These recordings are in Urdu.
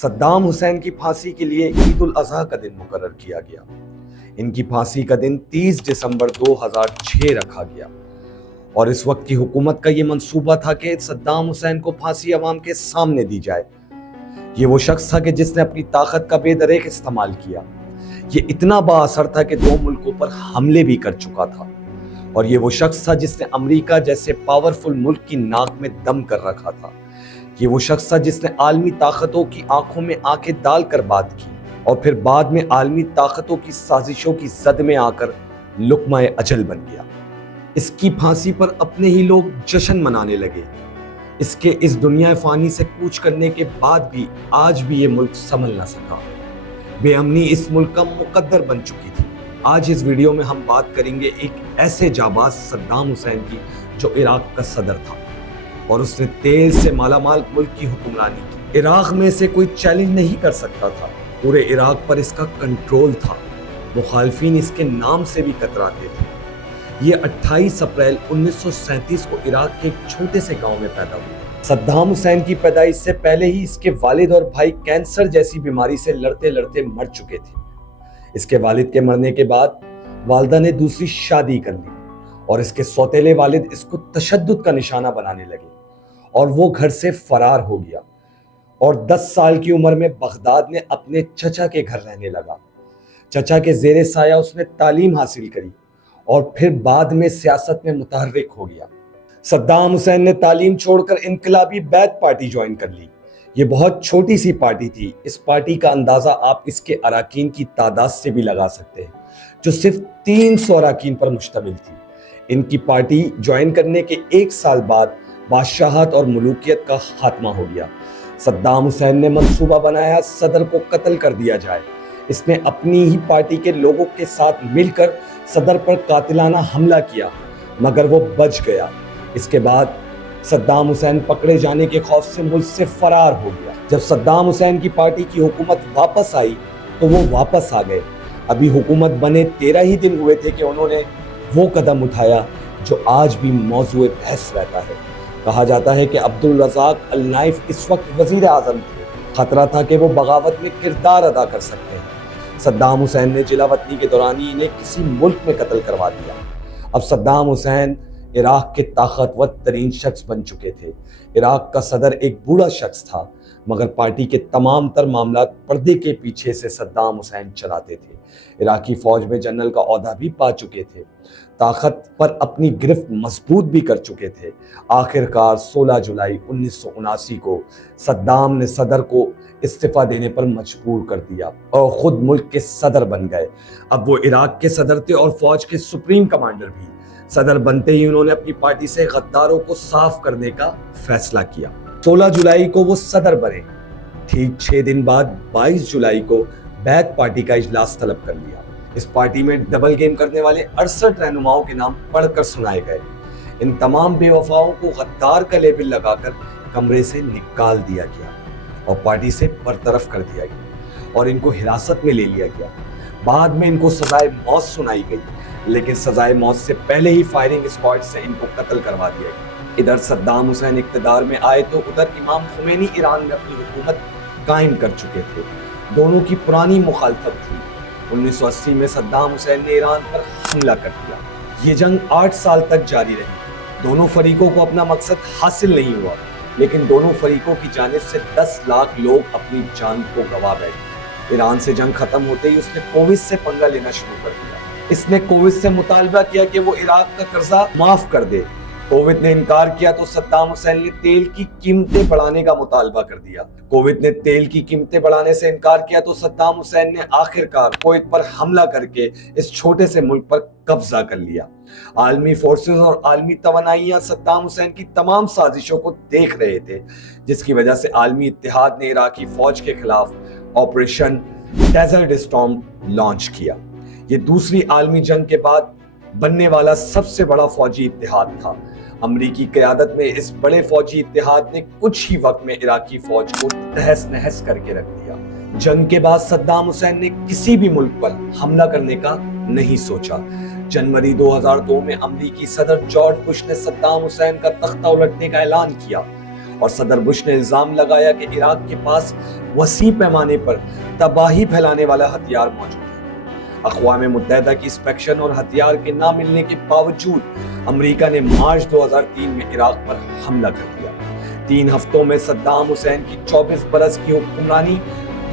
صدام حسین کی پھانسی کے لیے عید الاضحیٰ کا دن مقرر کیا گیا۔ ان کی پھانسی کا دن 30 دسمبر 2006 رکھا گیا اور اس وقت کی حکومت کا یہ منصوبہ تھا کہ صدام حسین کو پھانسی عوام کے سامنے دی جائے۔ یہ وہ شخص تھا کہ جس نے اپنی طاقت کا بے دریغ استعمال کیا۔ یہ اتنا با اثر تھا کہ 2 ملکوں پر حملے بھی کر چکا تھا، اور یہ وہ شخص تھا جس نے امریکہ جیسے پاورفل ملک کی ناک میں دم کر رکھا تھا۔ یہ وہ شخص تھا جس نے عالمی طاقتوں کی آنکھوں میں آنکھیں ڈال کر بات کی اور پھر بعد میں عالمی طاقتوں کی سازشوں کی زد میں آ کر لقمہ اجل بن گیا۔ اس کی پھانسی پر اپنے ہی لوگ جشن منانے لگے۔ اس کے اس دنیا فانی سے کوچ کرنے کے بعد بھی آج بھی یہ ملک سنبھل نہ سکا۔ بے امنی اس ملک کا مقدر بن چکی تھی۔ آج اس ویڈیو میں ہم بات کریں گے ایک ایسے جانباز صدام حسین کی جو عراق کا صدر تھا اور اس نے تیل سے مالا مال ملک کی حکمرانی کی۔ عراق میں سے کوئی چیلنج نہیں کر سکتا تھا۔ پورے عراق پر اس کا کنٹرول تھا۔ مخالفین اس کے نام سے بھی کتراتے تھے۔ یہ 28 اپریل 1937 کو عراق کے ایک چھوٹے سے گاؤں میں پیدا ہوا۔ صدام حسین کی پیدائش سے پہلے ہی اس کے والد اور بھائی کینسر جیسی بیماری سے لڑتے لڑتے مر چکے تھے۔ اس کے والد کے مرنے کے بعد والدہ نے دوسری شادی کر لی اور اس کے سوتیلے والد اس کو تشدد کا نشانہ بنانے لگے اور وہ گھر سے فرار ہو گیا اور 10 سال کی عمر میں بغداد میں اپنے چچا کے گھر رہنے لگا۔ چچا کے زیر سایہ اس نے تعلیم حاصل کری اور پھر بعد میں سیاست میں متحرک ہو گیا۔ صدام حسین نے تعلیم چھوڑ کر انقلابی بیعت پارٹی جوائن کر لی۔ یہ بہت چھوٹی سی پارٹی تھی۔ اس پارٹی کا اندازہ آپ اس کے اراکین کی تعداد سے بھی لگا سکتے ہیں، جو صرف 300 اراکین پر مشتمل تھی۔ ان کی پارٹی جوائن کرنے کے 1 سال بعد بادشاہت اور ملوکیت کا خاتمہ ہو گیا۔ صدام حسین نے منصوبہ بنایا صدر کو قتل کر دیا جائے۔ اس نے اپنی ہی پارٹی کے لوگوں کے ساتھ مل کر صدر پر قاتلانہ حملہ کیا، مگر وہ بچ گیا۔ اس کے بعد صدام حسین پکڑے جانے کے خوف سے ملک سے فرار ہو گیا۔ جب صدام حسین کی پارٹی کی حکومت واپس آئی تو وہ واپس آ گئے۔ ابھی حکومت بنے 13 ہی دن ہوئے تھے کہ انہوں نے وہ قدم اٹھایا جو آج بھی موضوع بحث رہتا ہے۔ کہا جاتا ہے کہ عبدالرزاق النائف اس وقت وزیر اعظم تھے۔ خطرہ تھا کہ وہ بغاوت میں کردار ادا کر سکتے ہیں۔ صدام حسین نے جلا وطنی کے دوران ہی انہیں کسی ملک میں قتل کروا دیا۔ اب صدام حسین عراق کے طاقتور ترین شخص بن چکے تھے۔ عراق کا صدر ایک بوڑھا شخص تھا، مگر پارٹی کے تمام تر معاملات پردے کے پیچھے سے صدام حسین چلاتے تھے۔ عراقی فوج میں جنرل کا عہدہ بھی پا چکے تھے۔ طاقت پر اپنی گرفت مضبوط بھی کر چکے تھے۔ آخرکار 16 جولائی 1979 کو صدام نے صدر کو استعفیٰ دینے پر مجبور کر دیا اور خود ملک کے صدر بن گئے۔ اب وہ عراق کے صدر تھے اور فوج کے سپریم کمانڈر بھی۔ صدر بنتے ہی انہوں نے اپنی پارٹی سے غداروں کو صاف کرنے کا فیصلہ کیا۔ 16 جولائی کو وہ صدر بنے۔ ٹھیک 6 دن بعد 22 جولائی کو بیعت پارٹی کا اجلاس طلب کر لیا۔ اس پارٹی میں ڈبل گیم کرنے والے 68 رہنماؤں کے نام پڑھ کر سنائے گئے۔ ان تمام بے وفاؤں کو غدار کا لیبل لگا کر کمرے سے نکال دیا گیا اور پارٹی سے برطرف کر دیا گیا اور ان کو حراست میں لے لیا گیا۔ بعد میں ان کو سزائے موت سنائی گئی، لیکن سزائے موت سے پہلے ہی فائرنگ اسکواڈ سے ان کو قتل کروا دیا گیا۔ ادھر صدام حسین اقتدار میں آئے تو ادھر امام خمینی ایران میں اپنی حکومت قائم کر چکے تھے۔ دونوں کی پرانی مخالفت تھی۔ 1980 میں صدام حسین نے ایران پر حملہ کر دیا۔ یہ جنگ 8 سال تک جاری رہی۔ دونوں فریقوں کو اپنا مقصد حاصل نہیں ہوا، لیکن دونوں فریقوں کی جانب سے 10 لاکھ لوگ اپنی جان کو گنوا بیٹھے۔ ایران سے جنگ ختم ہوتے ہی اس نے کوویت سے پنگا لینا شروع کر دیا۔ اس نے کوویت سے مطالبہ کیا کہ وہ عراق کا قرضہ معاف کر دے۔ کوویت نے انکار کیا تو صدام حسین نے تیل کی قیمتیں بڑھانے کا مطالبہ کر دیا۔ کوویت نے تیل کی قیمتیں بڑھانے سے انکار کیا تو صدام حسین نے آخرکار کوویت پر حملہ کر کے اس چھوٹے سے ملک پر قبضہ کر لیا۔ عالمی فورسز اور عالمی توانائیاں صدام حسین کی تمام سازشوں کو دیکھ رہے تھے، جس کی وجہ سے عالمی اتحاد نے عراقی فوج کے خلاف آپریشن ڈیزرٹ اسٹارم لانچ کیا۔ یہ دوسری عالمی جنگ کے بعد بننے والا سب سے بڑا فوجی اتحاد تھا۔ امریکی قیادت میں اس بڑے فوجی اتحاد نے کچھ ہی وقت میں عراقی فوج کو تہس نہس کر کے رکھ دیا۔ جنگ کے بعد صدام حسین نے کسی بھی ملک پر حملہ کرنے کا نہیں سوچا۔ جنوری 2002 میں امریکی صدر جارج بش نے صدام حسین کا تختہ الٹنے کا اعلان کیا اور صدر بش نے الزام لگایا کہ عراق کے پاس وسیع پیمانے پر تباہی پھیلانے والا ہتھیار موجود ہے۔ اقوام متحدہ کی انسپیکشن اور ہتھیار کے نہ ملنے کے باوجود امریکہ نے مارچ 2003 میں عراق پر حملہ کر دیا۔ 3 ہفتوں میں صدام حسین کی 24 برس کی حکمرانی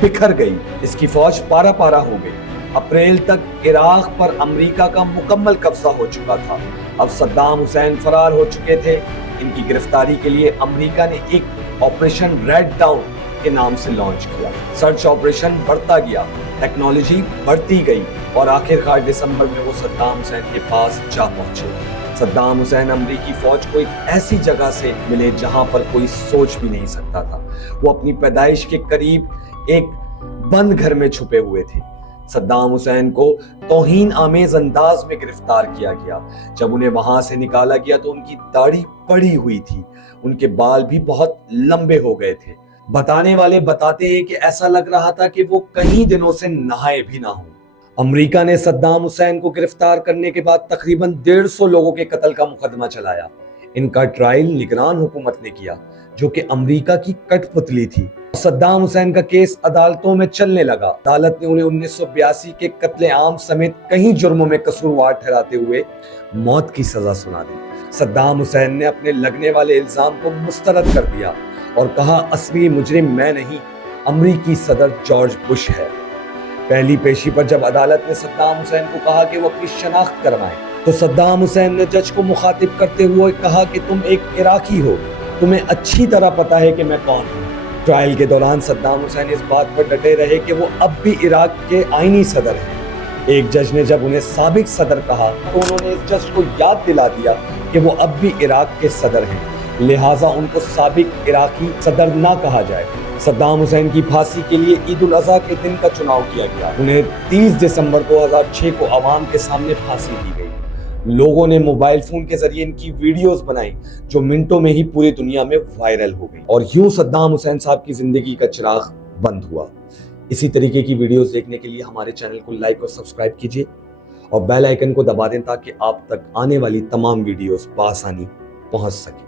بکھر گئی، اس کی فوج پارا پارا ہو گئی۔ اپریل تک عراق پر امریکہ کا مکمل قبضہ ہو چکا تھا۔ اب صدام حسین فرار ہو چکے تھے۔ ان کی گرفتاری کے لیے امریکہ نے ایک آپریشن ریڈ ڈاؤن کے نام سے لانچ کیا۔ سرچ آپریشن بڑھتا گیا، ٹیکنالوجی بڑھتی گئی اور آخرکار دسمبر میں وہ صدام حسین کے پاس جا پہنچے۔ صدام حسین امریکی فوج کو ایک ایسی جگہ سے ملے جہاں پر کوئی سوچ بھی نہیں سکتا تھا۔ وہ اپنی پیدائش کے قریب ایک بند گھر میں چھپے ہوئے تھے۔ صدام حسین کو توہین آمیز انداز میں گرفتار کیا گیا۔ جب انہیں وہاں سے نکالا گیا تو ان کی داڑھی پڑی ہوئی تھی، ان کے بال بھی بہت لمبے ہو گئے تھے۔ بتانے والے بتاتے ہیں کہ ایسا لگ رہا تھا کہ وہ کئی دنوں سے نہائے بھی نہ ہوں۔ امریکہ نے صدام حسین کو گرفتار کرنے کے بعد تقریباً 150 لوگوں کے قتل کا مقدمہ چلایا۔ ان کا ٹرائل نگران حکومت نے کیا، جو کہ امریکہ کی کٹ پتلی تھی۔ صدام حسین کا کیس عدالتوں میں چلنے لگا۔ عدالت نے انہیں 1982 کے قتل عام سمیت کئی جرموں میں قصوروار ٹھہراتے ہوئے موت کی سزا سنا دی۔ صدام حسین نے اپنے لگنے والے الزام کو مسترد کر دیا اور کہا اصلی مجرم میں نہیں، امریکی صدر جارج بش ہے۔ پہلی پیشی پر جب عدالت نے صدام حسین کو کہا کہ وہ اپنی شناخت کروائیں تو صدام حسین نے جج کو مخاطب کرتے ہوئے کہا کہ تم ایک عراقی ہو، تمہیں اچھی طرح پتا ہے کہ میں کون ہوں۔ ٹرائل کے دوران صدام حسین اس بات پر ڈٹے رہے کہ وہ اب بھی عراق کے آئینی صدر ہیں۔ ایک جج نے جب انہیں سابق صدر کہا تو انہوں نے اس جج کو یاد دلا دیا کہ وہ اب بھی عراق کے صدر ہیں، لہٰذا ان کو سابق عراقی صدر نہ کہا جائے۔ صدام حسین کی پھانسی کے لیے عید الاضحیٰ کے دن کا چناؤ کیا گیا۔ انہیں 30 دسمبر 2006 کو عوام کے سامنے پھانسی دی گئی۔ لوگوں نے موبائل فون کے ذریعے ان کی ویڈیوز بنائی جو منٹوں میں ہی پوری دنیا میں وائرل ہو گئی، اور یوں صدام حسین صاحب کی زندگی کا چراغ بند ہوا۔ اسی طریقے کی ویڈیوز دیکھنے کے لیے ہمارے چینل کو لائک اور سبسکرائب کیجیے اور بیل آئیکن کو دبا دیں تاکہ آپ تک آنے والی تمام ویڈیوز بآسانی پہنچ سکیں۔